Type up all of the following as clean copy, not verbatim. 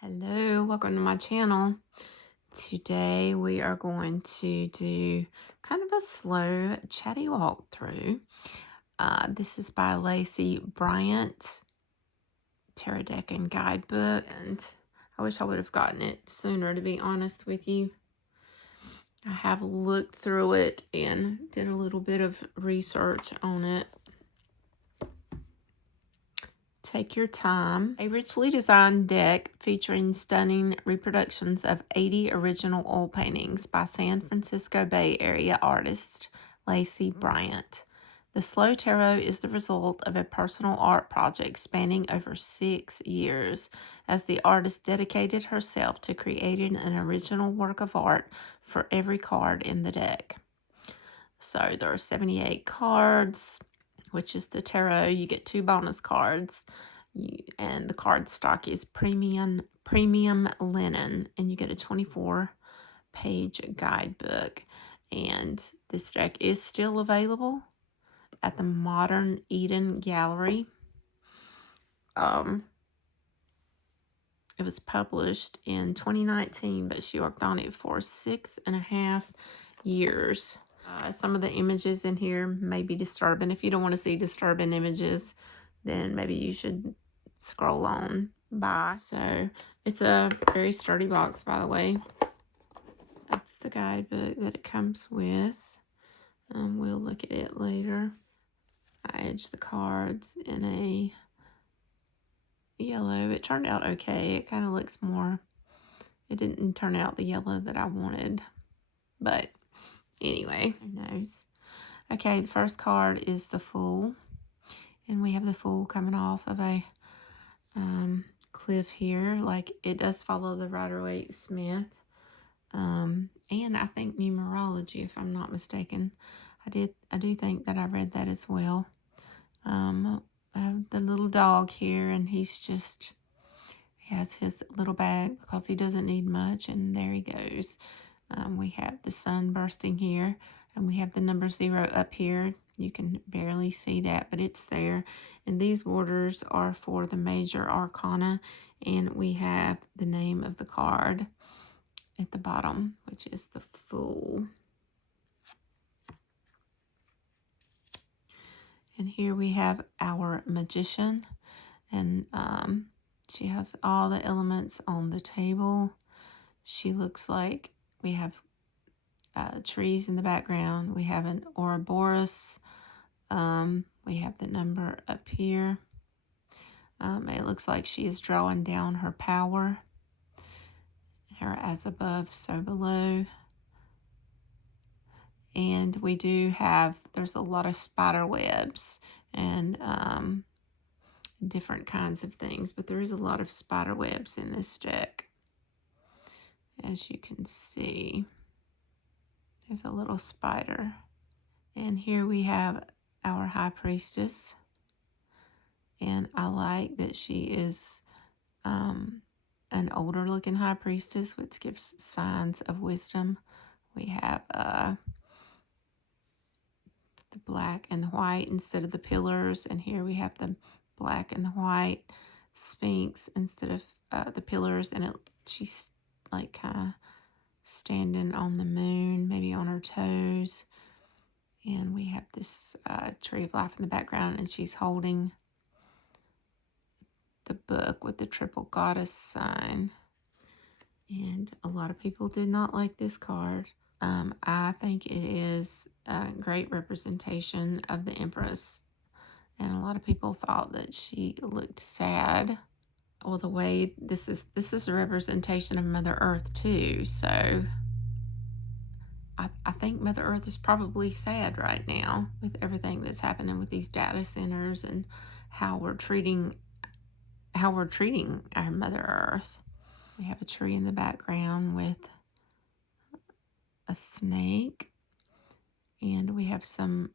Hello, welcome to my channel. Today we are going to do kind of a slow, chatty walkthrough. This is by Lacey Bryant, Tarot Deck and Guidebook, and I wish I would have gotten it sooner, to be honest with you. I have looked through it and did a little bit of research on it. Take your time. A richly designed deck featuring stunning reproductions of 80 original oil paintings by San Francisco Bay Area artist Lacey Bryant. The Slow Tarot is the result of a personal art project spanning over 6 years, as the artist dedicated herself to creating an original work of art for every card in the deck. So there are 78 cards, which is the tarot. You get 2 bonus cards, and the card stock is premium linen, and you get a 24-page guidebook. And this deck is still available at the Modern Eden Gallery. It was published in 2019, but she worked on it for 6.5 years. Some of the images in here may be disturbing. If you don't want to see disturbing images, then maybe you should scroll on by. So it's a very sturdy box, by the way. That's the guidebook that it comes with. We'll look at it later. I edged the cards in a yellow. It turned out okay. It kind of looks more, it didn't turn out the yellow that I wanted, but anyway, who knows. Okay, the first card is the Fool, and we have the Fool coming off of a cliff here. Like, it does follow the Rider-Waite-Smith, and I think numerology, if I'm not mistaken. I do think that I read that as well. I have the little dog here, and he has his little bag because he doesn't need much, and there he goes. We have the sun bursting here, and we have the number 0 up here. You can barely see that, but it's there. And these borders are for the major arcana, and we have the name of the card at the bottom, which is the Fool. And here we have our Magician, and she has all the elements on the table. She looks like we have trees in the background. We have an Ouroboros. We have the number up here. It looks like she is drawing down her power. Her as above, so below. And we do have, there's a lot of spider webs and different kinds of things, but there is a lot of spider webs in this deck. As you can see, there's a little spider. And here we have our High Priestess. And I like that she is an older looking High Priestess, which gives signs of wisdom. We have the black and the white instead of the pillars, and here we have the black and the white Sphinx instead of the pillars, and she's like kind of standing on the moon, maybe on her toes. And we have this tree of life in the background, and she's holding the book with the triple goddess sign. And a lot of people did not like this card. I think it is a great representation of the Empress, and a lot of people thought that she looked sad. Well, the way this is a representation of Mother Earth too, so I think Mother Earth is probably sad right now with everything that's happening with these data centers and how we're treating our Mother Earth. We have a tree in the background with a snake, and we have some,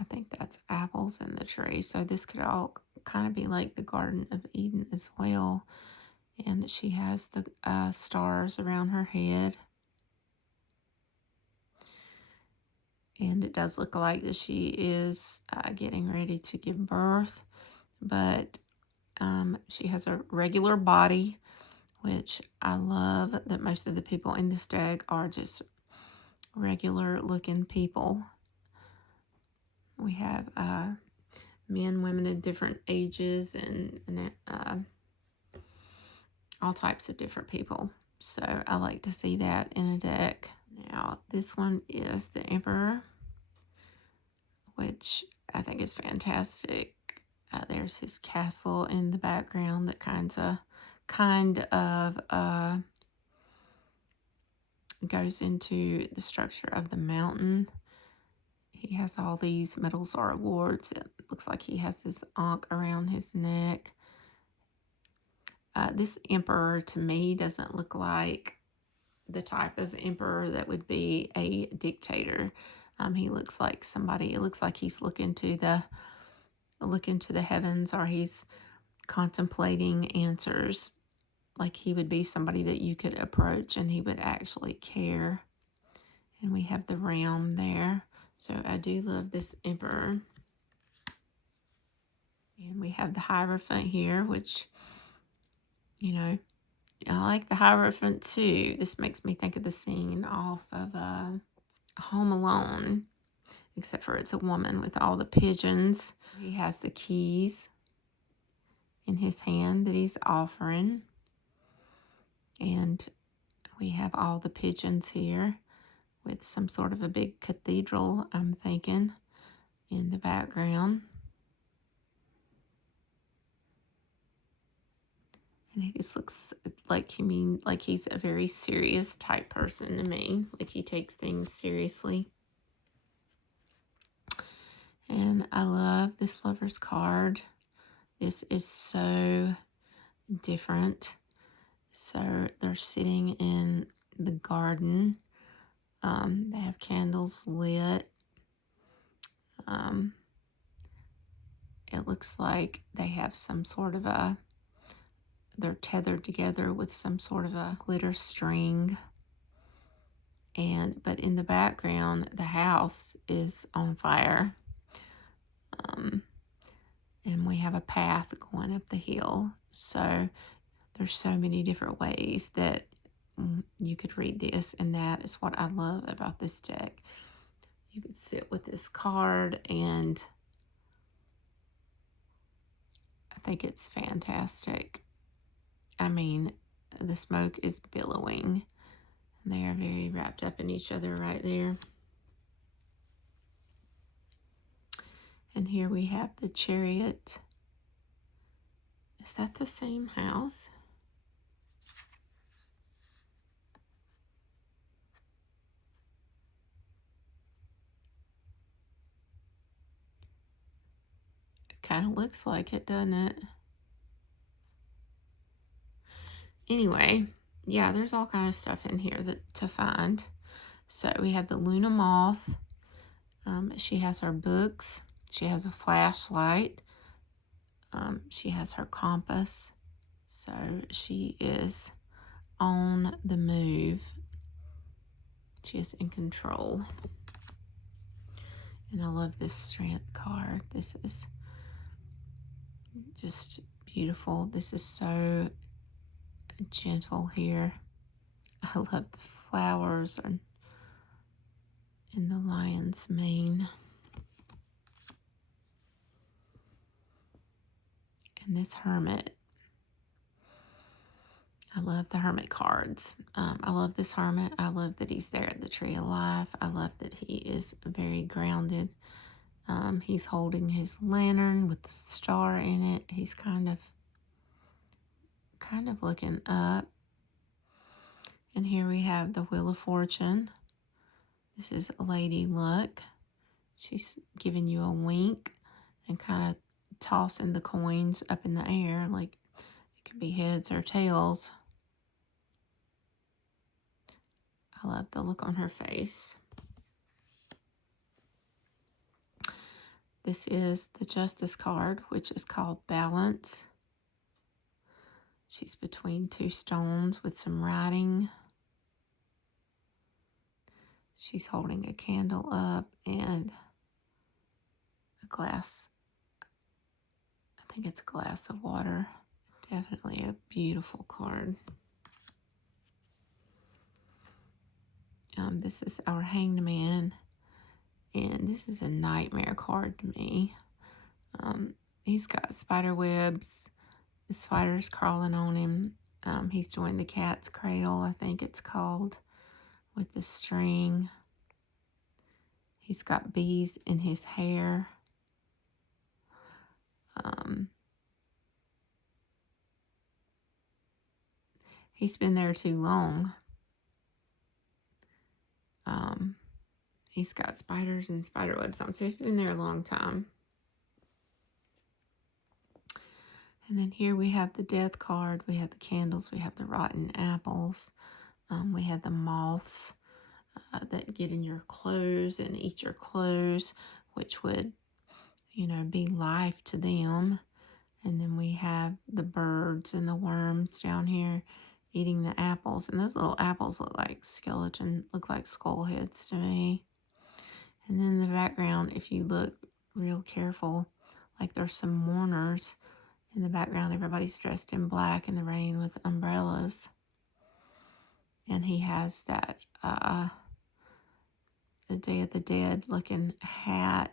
I think that's apples in the tree. So this could all kind of be like the Garden of Eden as well. And she has the stars around her head. And it does look like that she is getting ready to give birth. But She has a regular body, which I love that most of the people in this deck are just regular looking people. We have men, women of different ages, and all types of different people. So I like to see that in a deck. Now, this one is the Emperor, which I think is fantastic. There's his castle in the background that kind of goes into the structure of the mountain. He has all these medals or awards. It looks like he has this ankh around his neck. This emperor, to me, doesn't look like the type of emperor that would be a dictator. He looks like somebody. It looks like he's looking to the heavens, or he's contemplating answers. Like he would be somebody that you could approach and he would actually care. And we have the realm there. So I do love this emperor. And we have the Hierophant here, which, you know, I like the Hierophant too. This makes me think of the scene off of Home Alone, except for it's a woman with all the pigeons. He has the keys in his hand that he's offering. And we have all the pigeons here with some sort of a big cathedral, I'm thinking, in the background. And he just looks like he's a very serious type person to me. Like he takes things seriously. And I love this Lover's card. This is so different. So they're sitting in the garden. They have candles lit. It looks like they have some sort of they're tethered together with some sort of a glitter string. But in the background, the house is on fire. And we have a path going up the hill. So there's so many different ways that you could read this, and that is what I love about this deck. You could sit with this card, and I think it's fantastic. I mean, the smoke is billowing. They are very wrapped up in each other right there. And here we have the Chariot. Is that the same house? It kind of looks like it, doesn't it? Anyway, yeah, there's all kind of stuff in here to find. So we have the Luna Moth. She has her books. She has a flashlight. She has her compass. So she is on the move. She is in control. And I love this Strength card. This is just beautiful. This is so gentle here. I love the flowers in the lion's mane. And this Hermit. I love the Hermit cards. I love this Hermit. I love that he's there at the Tree of Life. I love that he is very grounded. He's holding his lantern with the star in it. He's kind of looking up. And here we have the Wheel of Fortune. This is Lady Luck. She's giving you a wink and kind of tossing the coins up in the air, like it could be heads or tails. I love the look on her face. This is the Justice card, which is called Balance. She's between two stones with some writing. She's holding a candle up and a glass. I think it's a glass of water. Definitely a beautiful card. This is our Hanged Man, and this is a nightmare card to me. He's got spider webs. The spider's crawling on him. He's doing the cat's cradle, I think it's called, with the string. He's got bees in his hair. He's been there too long. He's got spiders and spider webs on, so he's been there a long time. And then here we have the death card. We have the candles. We have the rotten apples. We have the moths that get in your clothes and eat your clothes, which would, be life to them. And then we have the birds and the worms down here eating the apples. And those little apples look like skull heads to me. And then in the background, if you look real careful, like there's some mourners in the background. Everybody's dressed in black in the rain with umbrellas. And he has that the Day of the Dead looking hat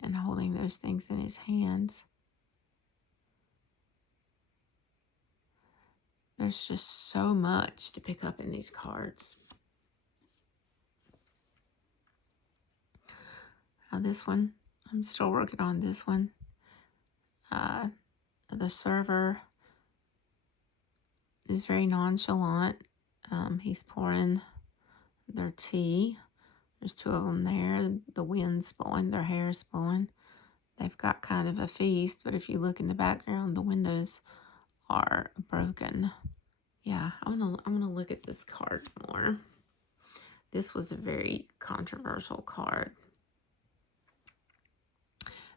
and holding those things in his hands. There's just so much to pick up in these cards. Now this one, I'm still working on this one. The server is very nonchalant. He's pouring their tea. There's two of them there. The wind's blowing, their hair's blowing. They've got kind of a feast, but if you look in the background, the windows are broken. Yeah, I'm gonna look at this card more. This was a very controversial card.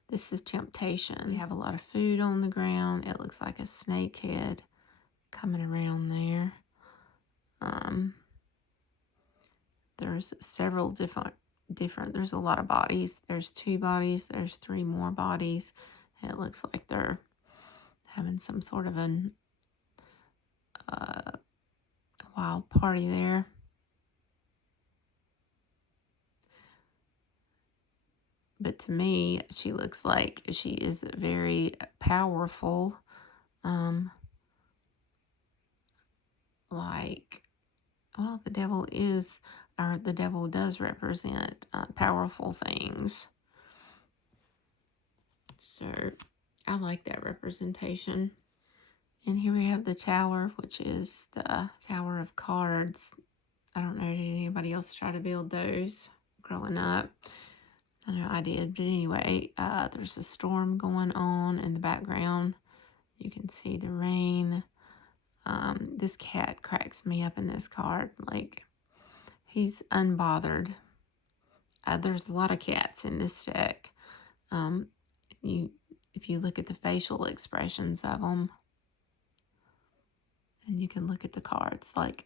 This is temptation. We have a lot of food on the ground. It looks like a snake head coming around there. There's several different, there's a lot of bodies. There's 2 bodies. There's 3 more bodies. It looks like they're having some sort of an wild party there. But to me, she looks like she is very powerful. The devil does represent powerful things. So I like that representation. And here we have the tower, which is the Tower of Cards. I don't know, did anybody else try to build those growing up? I know I did, but anyway, there's a storm going on in the background. You can see the rain. This cat cracks me up in this card. Like, he's unbothered. There's a lot of cats in this deck. If you look at the facial expressions of them, and you can look at the cards, like,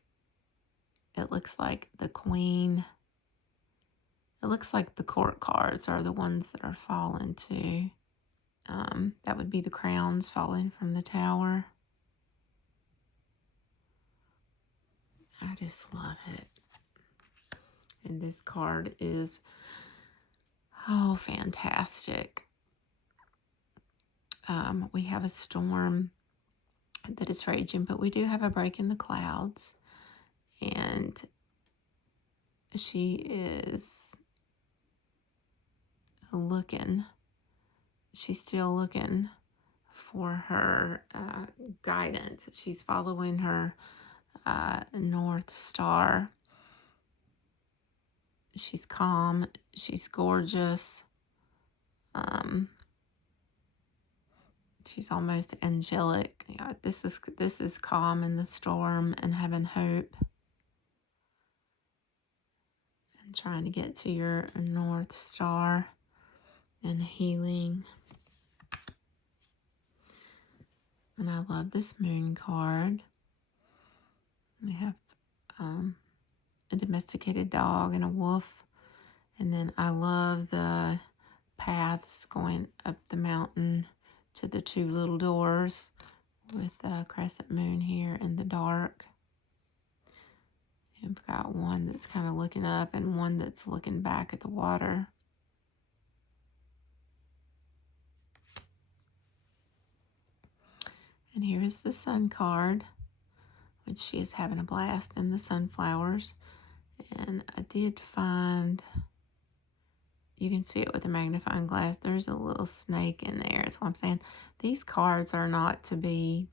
it looks like the Queen. It looks like the court cards are the ones that are falling too. That would be the crowns falling from the tower. I just love it. And this card is, fantastic. We have a storm that is raging, but we do have a break in the clouds. And she is looking. She's still looking for her guidance. She's following her North Star. She's calm. She's gorgeous. She's almost angelic. Yeah, this is calm in the storm and having hope. And trying to get to your North Star and healing. And I love this moon card. We have a domesticated dog and a wolf. And then I love the paths going up the mountain to the two little doors with the crescent moon here in the dark. And we've got one that's kind of looking up and one that's looking back at the water. And here is the sun card, which she is having a blast in the sunflowers. And I did find, you can see it with a magnifying glass, there's a little snake in there. That's what I'm saying. These cards are not to be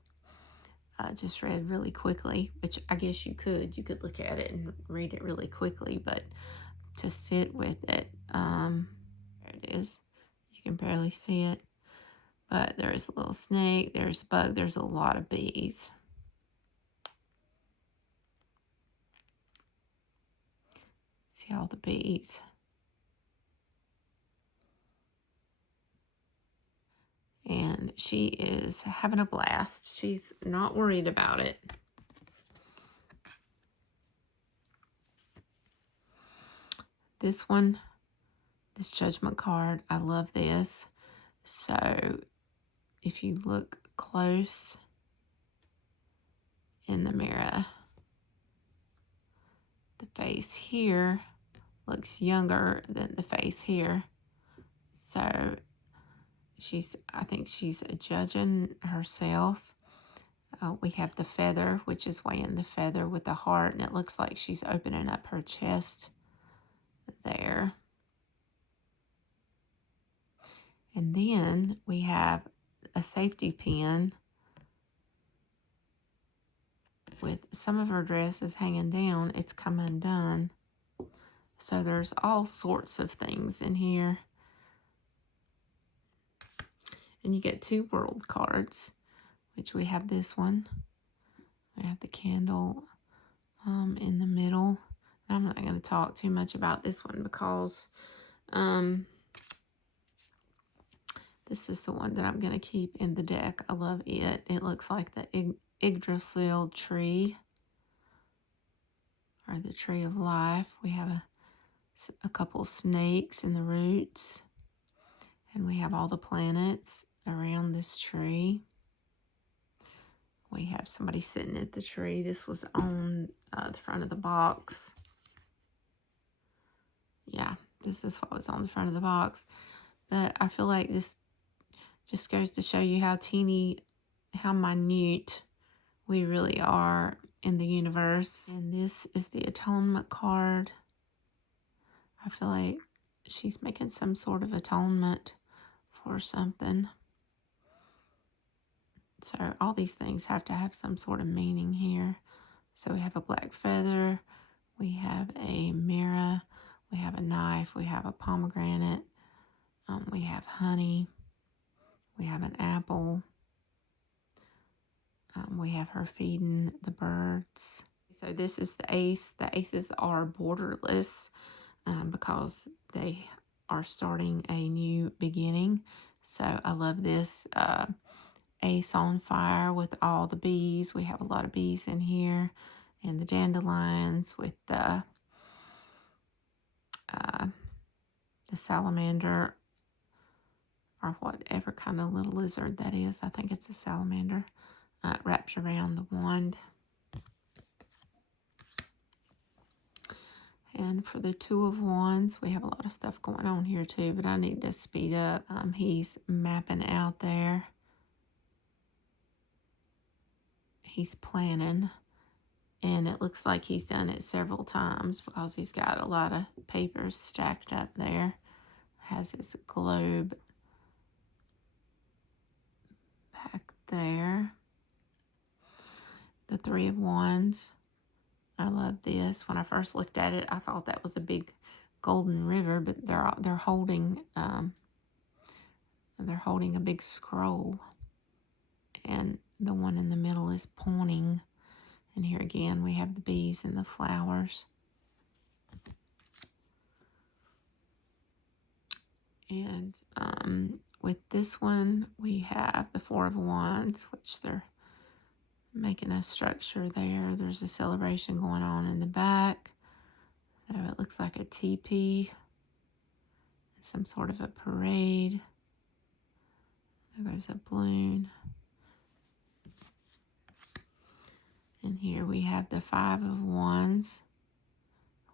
just read really quickly, which I guess you could look at it and read it really quickly, but to sit with it, there it is. You can barely see it, but there is a little snake, there's a bug, there's a lot of bees. See all the bees. And she is having a blast. She's not worried about it. This one, this Judgment card, I love this. So if you look close in the mirror, the face here looks younger than the face here. So I think she's judging herself. We have the feather, which is weighing the feather with the heart, and it looks like she's opening up her chest there. And then we have a safety pin with some of her dresses hanging down. It's come undone. So there's all sorts of things in here. And you get two world cards, which we have this one. We have the candle in the middle. I'm not going to talk too much about this one because this is the one that I'm going to keep in the deck. I love it. It looks like the Yggdrasil tree, or the tree of life. We have a couple snakes in the roots, and we have all the planets around this tree. We have somebody sitting at the tree. This was on the front of the box. Yeah, this is what was on the front of the box. But I feel like this just goes to show you how minute we really are in the universe. And this is the Atonement card. I feel like she's making some sort of atonement for something. So all these things have to have some sort of meaning here. So we have a black feather, we have a mirror, we have a knife, we have a pomegranate, we have honey, we have an apple, we have her feeding the birds. So this is the ace. The aces are borderless because they are starting a new beginning. So I love this ace on fire with all the bees. We have a lot of bees in here, and the dandelions with the salamander, or whatever kind of little lizard that is. I think it's a salamander wrapped around the wand. And for the Two of Wands, we have a lot of stuff going on here too, but I need to speed up. He's mapping out there. He's planning, and it looks like he's done it several times because he's got a lot of papers stacked up there. Has his globe back there. The Three of Wands. I love this. When I first looked at it, I thought that was a big golden river, but they're holding a big scroll, and the one in the middle is pointing. And here again, we have the bees and the flowers. And with this one, we have the Four of Wands, which they're making a structure there. There's a celebration going on in the back. So it looks like a teepee, some sort of a parade. There goes a balloon. And here we have the Five of Wands,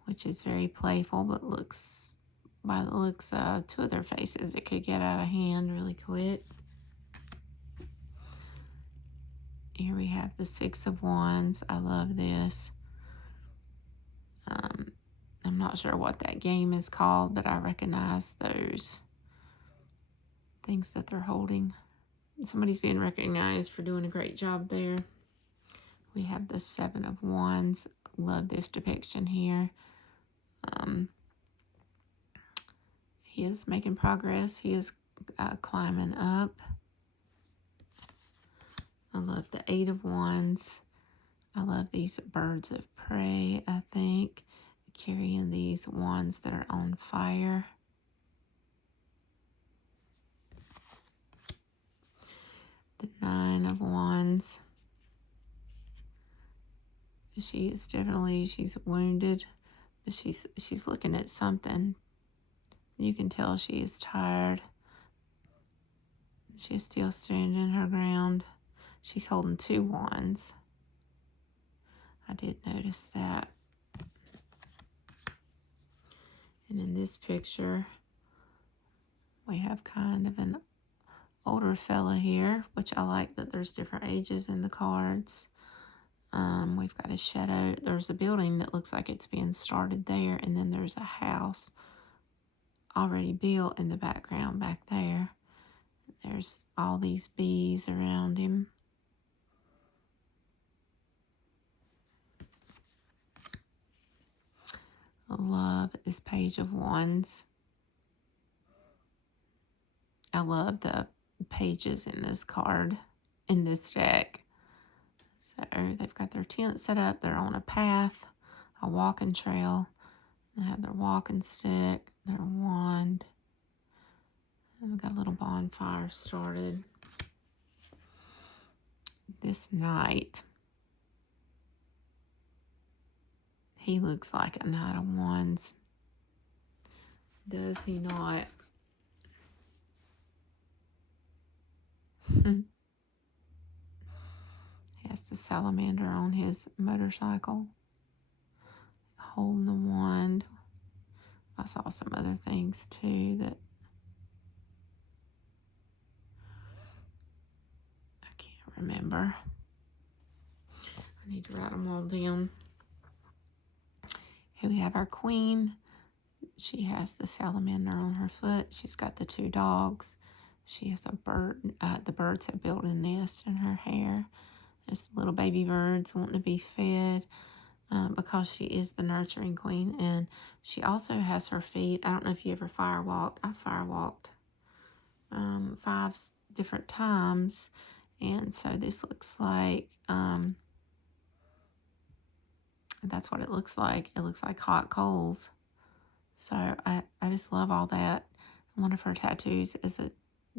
which is very playful, but looks, by the looks of two of their faces, it could get out of hand really quick. Here we have the Six of Wands. I love this. I'm not sure what that game is called, but I recognize those things that they're holding. Somebody's being recognized for doing a great job there. We have the Seven of Wands. Love this depiction here. He is making progress. He is climbing up. I love the Eight of Wands. I love these birds of prey, I think, carrying these wands that are on fire. The Nine of Wands. She's wounded, but she's looking at something. You can tell she is tired. She's still standing her ground. She's holding two wands. I did notice that. And in this picture, we have kind of an older fella here, which I like that there's different ages in the cards. We've got a shadow. There's a building that looks like it's being started there, and then there's a house already built in the background back there. There's all these bees around him. I love this Page of Wands. I love the pages in this card, in this deck. So they've got their tent set up. They're on a path, a walking trail. They have their walking stick, their wand. And we've got a little bonfire started. This Knight. He looks like a Knight of Wands. Does he not? He has the salamander on his motorcycle, holding the wand. I saw some other things too that I can't remember. I need to write them all down. Here we have our Queen. She has the salamander on her foot. She's got the two dogs. She has a bird. The birds have built a nest in her hair. There's little baby birds wanting to be fed because she is the nurturing queen. And she also has her feet. I don't know if you ever firewalked. I firewalked 5 different times. And so this looks like, that's what it looks like. It looks like hot coals. So I just love all that. One of her tattoos is a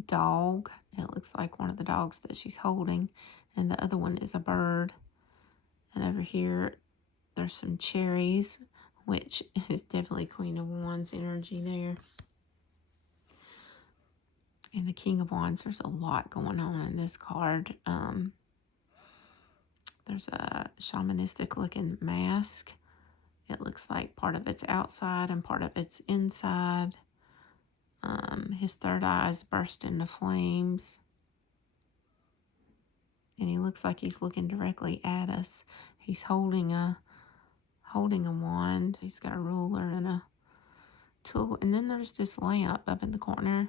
dog. It looks like one of the dogs that she's holding. And the other one is a bird. And over here, there's some cherries, which is definitely Queen of Wands energy there. And the King of Wands, there's a lot going on in this card. There's a shamanistic looking mask. It looks like part of it's outside and part of it's inside. His third eye is burst into flames. And he looks like he's looking directly at us. He's holding a wand. He's got a ruler and a tool. And then there's this lamp up in the corner.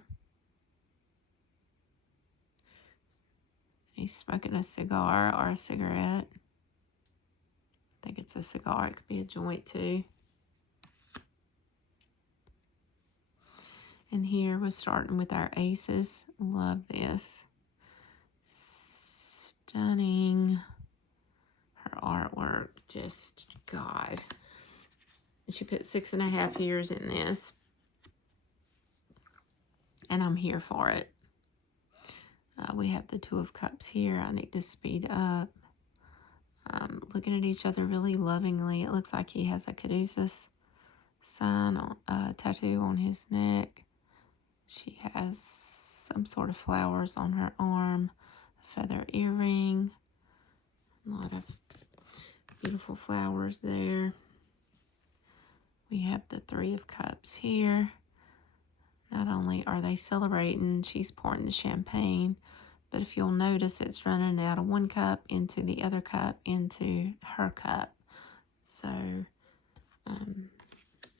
He's smoking a cigar or a cigarette. I think it's a cigar. It could be a joint too. And here we're starting with our aces. Love this. Stunning. Her artwork, just God. She put 6.5 years in this. And I'm here for it. We have the Two of Cups here. I need to speed up. Looking at each other really lovingly. It looks like he has a caduceus sign, tattoo on his neck. She has some sort of flowers on her arm, a feather earring, a lot of beautiful flowers there. We have the Three of Cups here. Not only are they celebrating, she's pouring the champagne, but if you'll notice, it's running out of one cup into the other cup into her cup. So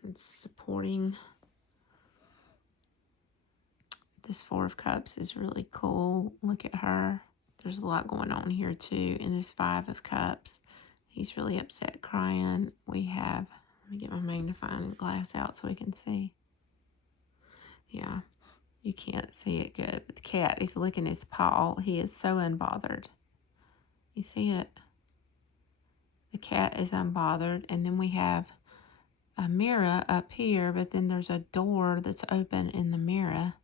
it's supporting. This Four of Cups is really cool. Look at her. There's a lot going on here too. In this Five of Cups, he's really upset, crying. We have, let me get my magnifying glass out so we can see. Yeah, you can't see it good, but the cat is licking his paw. He is so unbothered. You see it? The cat is unbothered. And then we have a mirror up here, but then there's a door that's open in the mirror.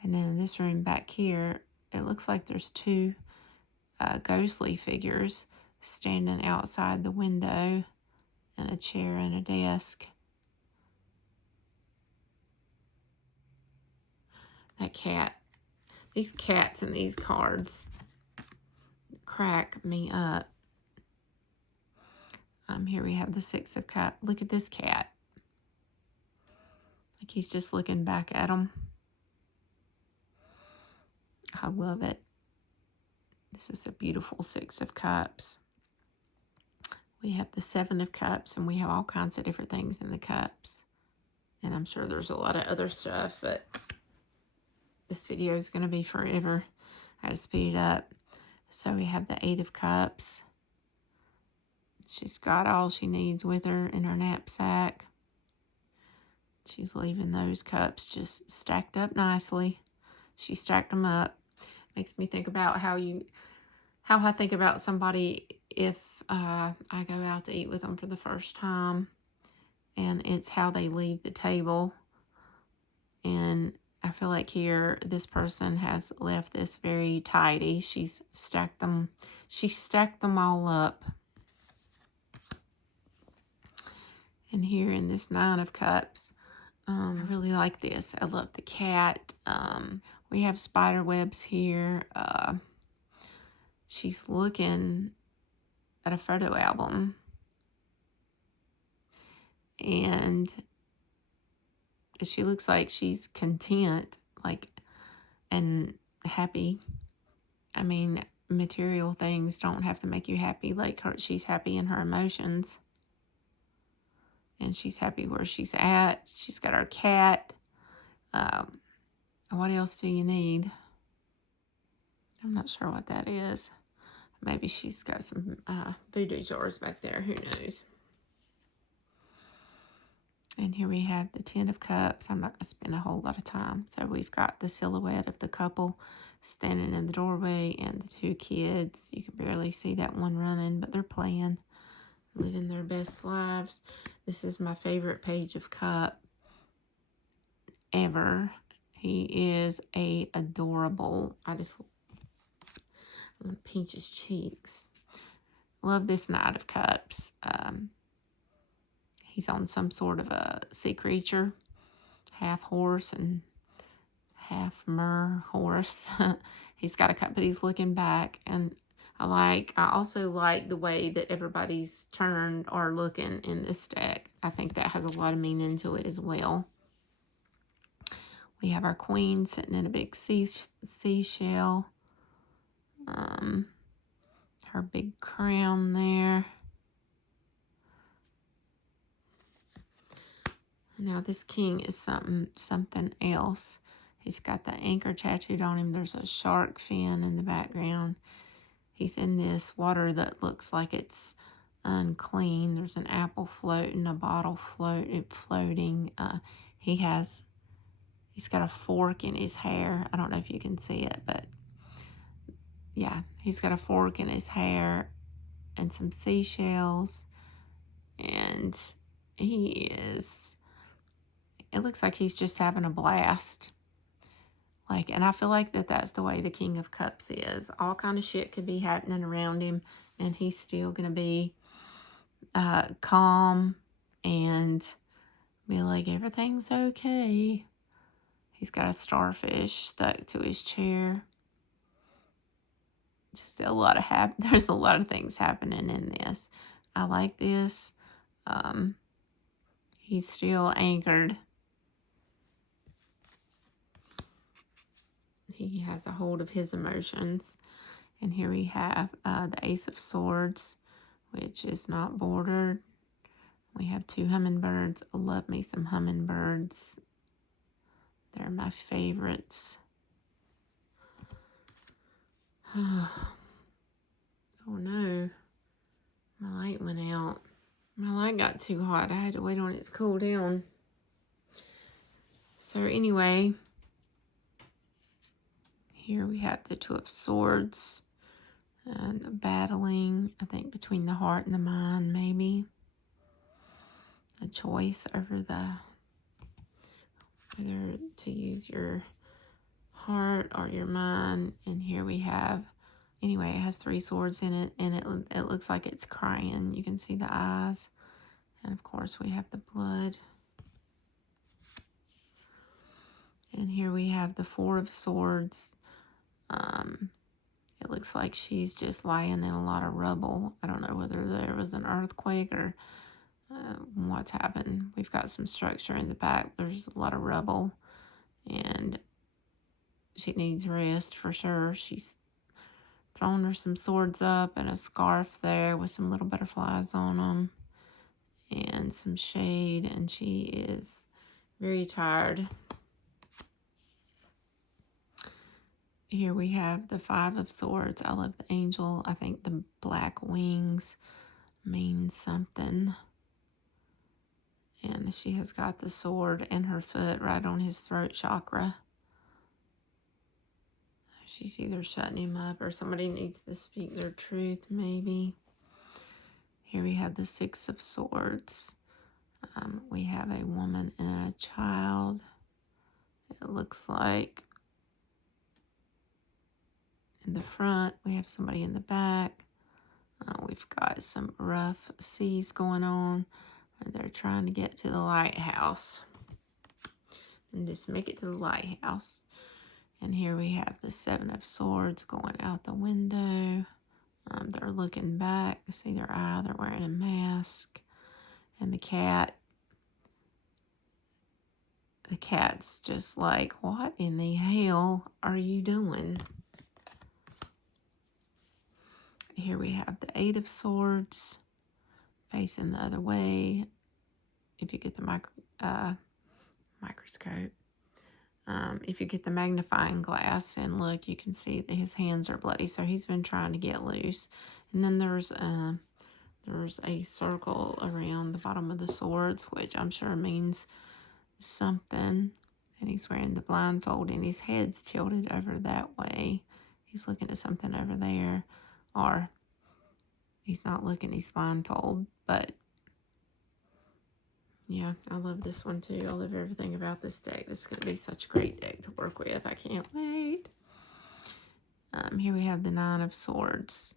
And then in this room back here, it looks like there's two ghostly figures standing outside the window, and a chair and a desk. That cat, these cats and these cards crack me up. Here we have the Six of Cups. Look at this cat. Like he's just looking back at him. I love it. This is a beautiful Six of Cups. We have the Seven of Cups, and we have all kinds of different things in the cups. And I'm sure there's a lot of other stuff, but this video is going to be forever. I had to speed it up. So we have the Eight of Cups. She's got all she needs with her in her knapsack. She's leaving those cups just stacked up nicely. She stacked them up. Makes me think about how I think about somebody if I go out to eat with them for the first time, and it's how they leave the table. And I feel like here this person has left this very tidy. She stacked them all up. And here in this Nine of Cups, I really like this. I love the cat. We have spider webs here. She's looking at a photo album. And she looks like she's content, and happy. I mean, material things don't have to make you happy. Like she's happy in her emotions. And she's happy where she's at. She's got her cat. What else do you need? I'm not sure what that is. Maybe she's got some voodoo jars back there. Who knows? And here we have the Ten of Cups. I'm not going to spend a whole lot of time. So we've got the silhouette of the couple standing in the doorway and the two kids. You can barely see that one running, but they're playing, living their best lives. This is my favorite Page of Cup ever. He is adorable. I'm going to pinch his cheeks. Love this Knight of Cups. He's on some sort of a sea creature, half horse and half mer horse. He's got a cup, but he's looking back, and I also like the way that everybody's turned or looking in this deck. I think that has a lot of meaning to it as well. We have our queen sitting in a big seashell. Her big crown there. Now this king is something else. He's got the anchor tattooed on him. There's a shark fin in the background. He's in this water that looks like it's unclean. There's an apple floating, a bottle floating. He's got a fork in his hair. I don't know if you can see it, but yeah, he's got a fork in his hair and some seashells. And it looks like he's just having a blast. And I feel like that's the way the King of Cups is. All kind of shit could be happening around him, and he's still going to be calm and be like, everything's okay. He's got a starfish stuck to his chair. Just a lot of there's a lot of things happening in this. I like this. He's still anchored. He has a hold of his emotions. And here we have the Ace of Swords, which is not bordered. We have 2 hummingbirds. I love me some hummingbirds. They're my favorites. Oh no, my light went out. My light got too hot. I had to wait on it to cool down. So anyway, here we have the 2 of Swords and battling, I think, between the heart and the mind, maybe. A choice over whether to use your heart or your mind. And here we have, anyway, it has 3 swords in it, and it looks like it's crying. You can see the eyes. And of course we have the blood. And here we have the 4 of Swords. It looks like she's just lying in a lot of rubble. I don't know whether there was an earthquake or what's happened. We've got some structure in the back. There's a lot of rubble, and she needs rest for sure. She's thrown her some swords up and a scarf there with some little butterflies on them and some shade, and she is very tired. Here we have the 5 of Swords. I love the angel. I think the black wings mean something. And she has got the sword and her foot right on his throat chakra. She's either shutting him up or somebody needs to speak their truth, maybe. Here we have the 6 of Swords. We have a woman and a child. It looks like in the front, we have somebody in the back. We've got some rough seas going on. And they're trying to get to the lighthouse. And just make it to the lighthouse. And here we have the 7 of Swords going out the window. They're looking back. See their eye. They're wearing a mask. And the cat. The cat's just like, what in the hell are you doing? Here we have the 8 of Swords facing the other way. If you get the microscope. If you get the magnifying glass and look, you can see that his hands are bloody. So he's been trying to get loose. And then there's a circle around the bottom of the swords, which I'm sure means something. And he's wearing the blindfold and his head's tilted over that way. He's looking at something over there. Or he's not looking, he's blindfold. But yeah, I love this one too. I love everything about this deck. This is going to be such a great deck to work with. I can't wait. Here we have the 9 of Swords.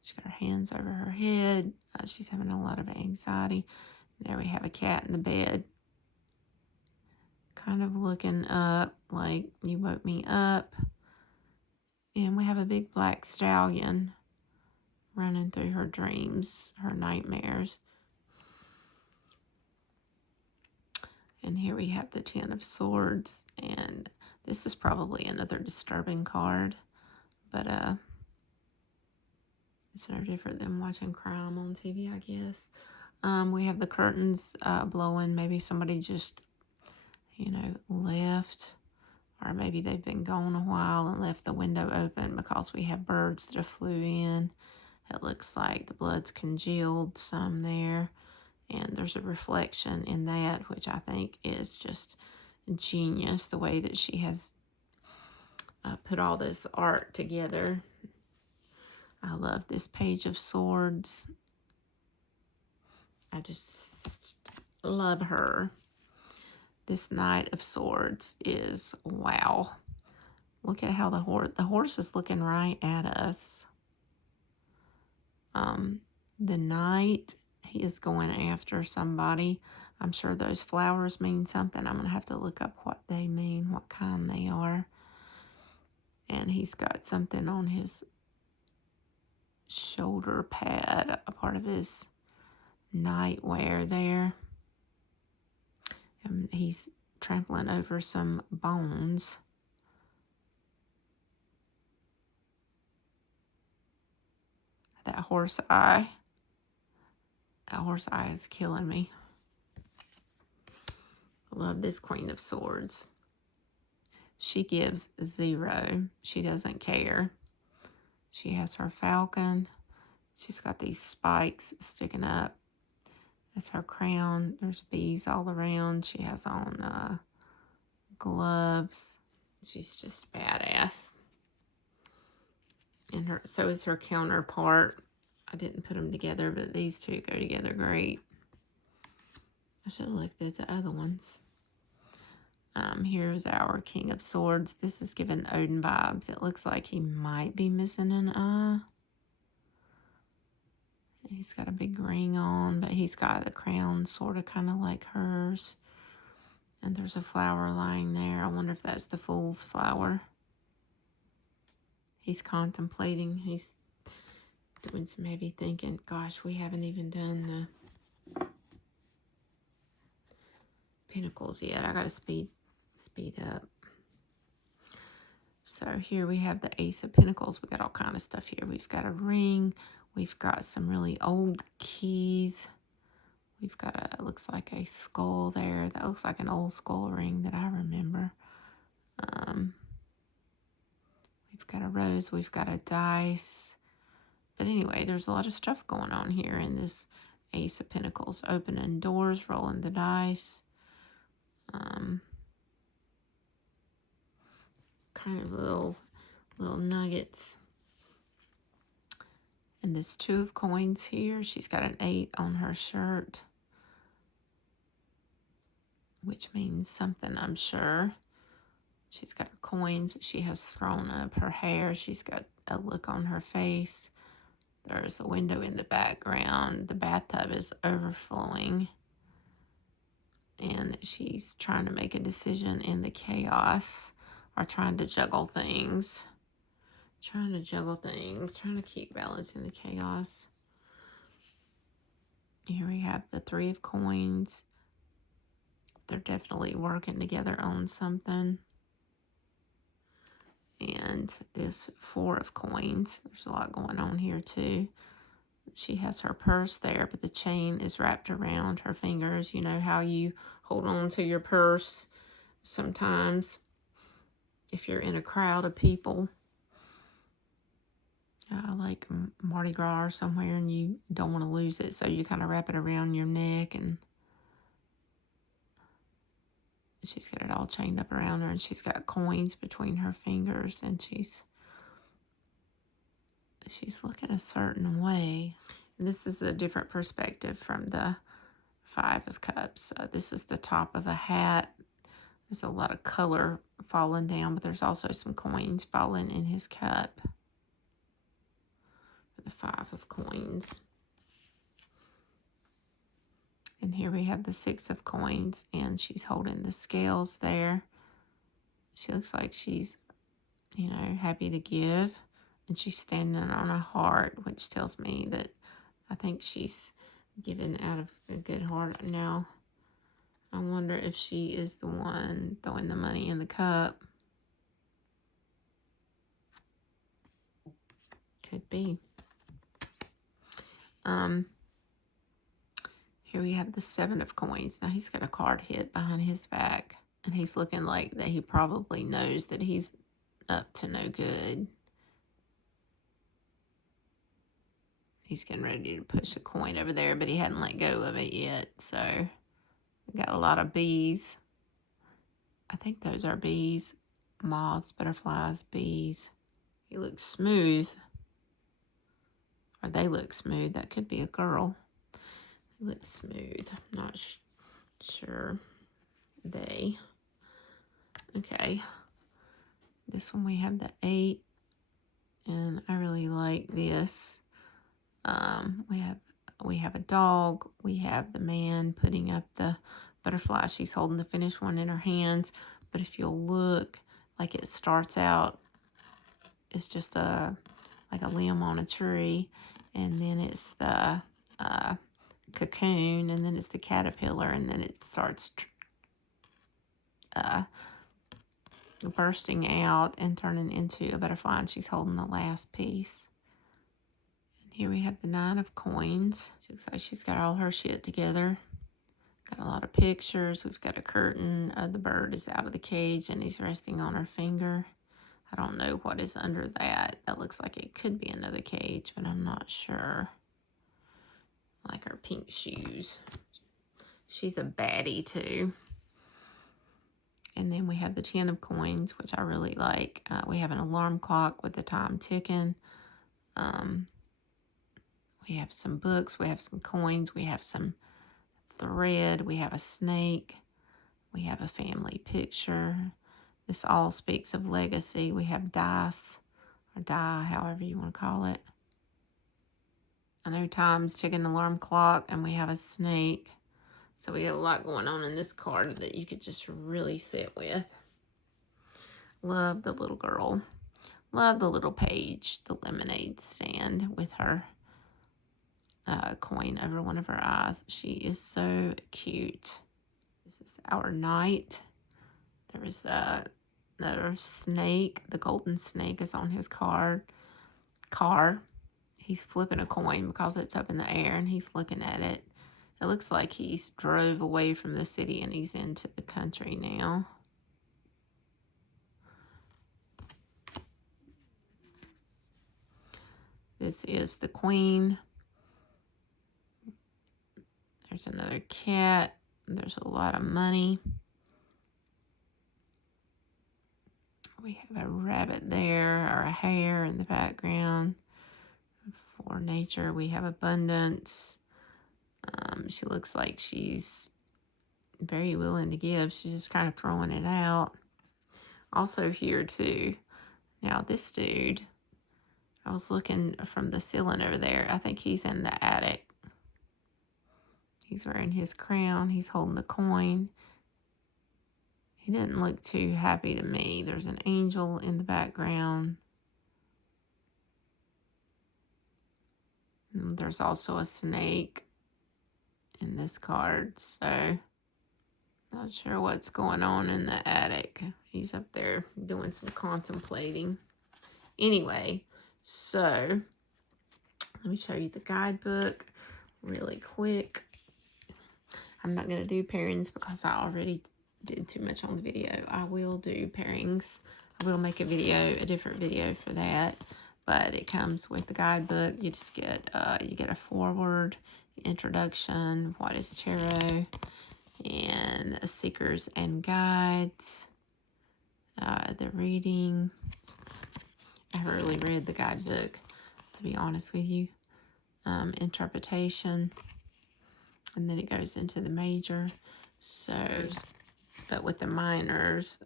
She's got her hands over her head. She's having a lot of anxiety. There we have a cat in the bed. Kind of looking up like, you woke me up. And we have a big black stallion running through her dreams, her nightmares. And here we have the 10 of Swords, and this is probably another disturbing card, but it's no different than watching crime on TV, I guess. We have the curtains blowing. Maybe somebody just, left, or maybe they've been gone a while and left the window open because we have birds that have flew in. It looks like the blood's congealed some there. And there's a reflection in that, which I think is just genius, the way that she has put all this art together. I love this Page of Swords. I just love her. This Knight of Swords is, wow. Look at how the horse is looking right at us. The Knight, he is going after somebody. I'm sure those flowers mean something. I'm going to have to look up what they mean, what kind they are. And he's got something on his shoulder pad, a part of his nightwear there. And he's trampling over some bones. That horse eye. That horse eye is killing me. I love this Queen of Swords. She gives 0. She doesn't care. She has her falcon. She's got these spikes sticking up. That's her crown. There's bees all around. She has on gloves. She's just badass. And so is her counterpart. I didn't put them together, but these two go together great. I should have looked at the other ones. Here's our King of Swords. This is giving Odin vibes. It looks like he might be missing an eye. He's got a big ring on, but he's got the crown sort of kind of like hers. And there's a flower lying there. I wonder if that's the Fool's flower. He's contemplating. He's doing some heavy thinking. Gosh, we haven't even done the Pentacles yet. I gotta speed up. So here we have the Ace of Pentacles. We got all kind of stuff here. We've got a ring. We've got some really old keys. We've got a, looks like a skull there. That looks like an old skull ring that I remember. We've got a rose. We've got a dice. But anyway, there's a lot of stuff going on here in this Ace of Pentacles. Opening doors, rolling the dice. Kind of little nuggets. And this 2 of coins here. She's got an 8 on her shirt, which means something, I'm sure. She's got her coins. She has thrown up her hair. She's got a look on her face. There's a window in the background. The bathtub is overflowing. And she's trying to make a decision in the chaos, or trying to juggle things. Trying to keep balance in the chaos. Here we have the 3 of coins. They're definitely working together on something. And this 4 of coins. There's a lot going on here too. She has her purse there, but the chain is wrapped around her fingers. You know how you hold on to your purse sometimes if you're in a crowd of people. Like Mardi Gras or somewhere, and you don't want to lose it, so you kind of wrap it around your neck, and she's got it all chained up around her, and she's got coins between her fingers, and she's looking a certain way. And this is a different perspective from the 5 of Cups. This is the top of a hat. There's a lot of color falling down, but there's also some coins falling in his cup. The 5 of coins. And here we have the 6 of coins, and she's holding the scales there. She looks like she's, happy to give. And she's standing on a heart, which tells me that I think she's giving out of a good heart. Now, I wonder if she is the one throwing the money in the cup. Could be. Here we have the 7 of coins. Now he's got a card hid behind his back, and he's looking like that he probably knows that he's up to no good. He's getting ready to push a coin over there, but he hadn't let go of it yet. So we got a lot of bees. I think those are bees. Moths, butterflies, bees. He looks smooth. Or they look smooth. That could be a girl. He looks smooth. I'm not sure. They. Okay. This one we have the 8. And I really like this. We have we have a dog. We have the man putting up the butterfly. She's holding the finished one in her hands. But if you'll look, like it starts out, it's just like a limb on a tree. And then it's the cocoon. And then it's the caterpillar. And then it starts bursting out and turning into a butterfly. And she's holding the last piece. Here we have the 9 of coins. She looks like she's got all her shit together. Got a lot of pictures. We've got a curtain. The bird is out of the cage and he's resting on her finger. I don't know what is under that. That looks like it could be another cage, but I'm not sure. Like her pink shoes. She's a baddie too. And then we have the 10 of coins, which I really like. We have an alarm clock with the time ticking. We have some books, we have some coins, we have some thread, we have a snake, we have a family picture. This all speaks of legacy. We have dice, or die, however you want to call it. I know time's ticking, the alarm clock, and we have a snake. So we got a lot going on in this card that you could just really sit with. Love the little girl. Love the little page, the lemonade stand with her coin over one of her eyes. She is so cute. This is our knight. There is another snake. The golden snake is on his car. He's flipping a coin because it's up in the air and he's looking at it. It looks like he's drove away from the city and he's into the country now. This is the queen. There's another cat. There's a lot of money. We have a rabbit there, or a hare in the background. For nature, we have abundance. She looks like she's very willing to give. She's just kind of throwing it out. Also here too. Now this dude, I was looking from the ceiling over there. I think he's in the attic. He's wearing his crown. He's holding the coin. He didn't look too happy to me. There's an angel in the background. And there's also a snake in this card. So, not sure what's going on in the attic. He's up there doing some contemplating. Anyway, so let me show you the guidebook really quick. I'm not going to do pairings because I already did too much on the video. I will do pairings. I will make a different video for that. But it comes with the guidebook. You just get a foreword, introduction, what is tarot, and seekers and guides. The reading. I haven't really read the guidebook, to be honest with you. Interpretation. And then it goes into the major. So, but with the minors,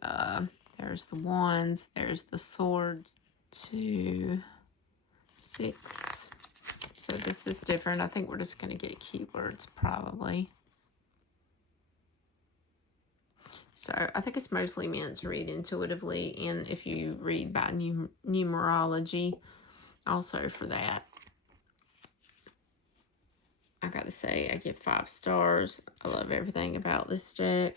there's the wands, there's the swords, 2, 6. So this is different. I think we're just going to get keywords probably. So I think it's mostly meant to read intuitively, and if you read by numerology, also for that. I gotta say, I give 5 stars. I love everything about this deck.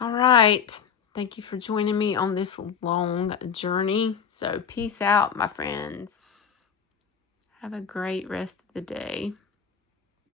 All right. Thank you for joining me on this long journey. So peace out, my friends. Have a great rest of the day.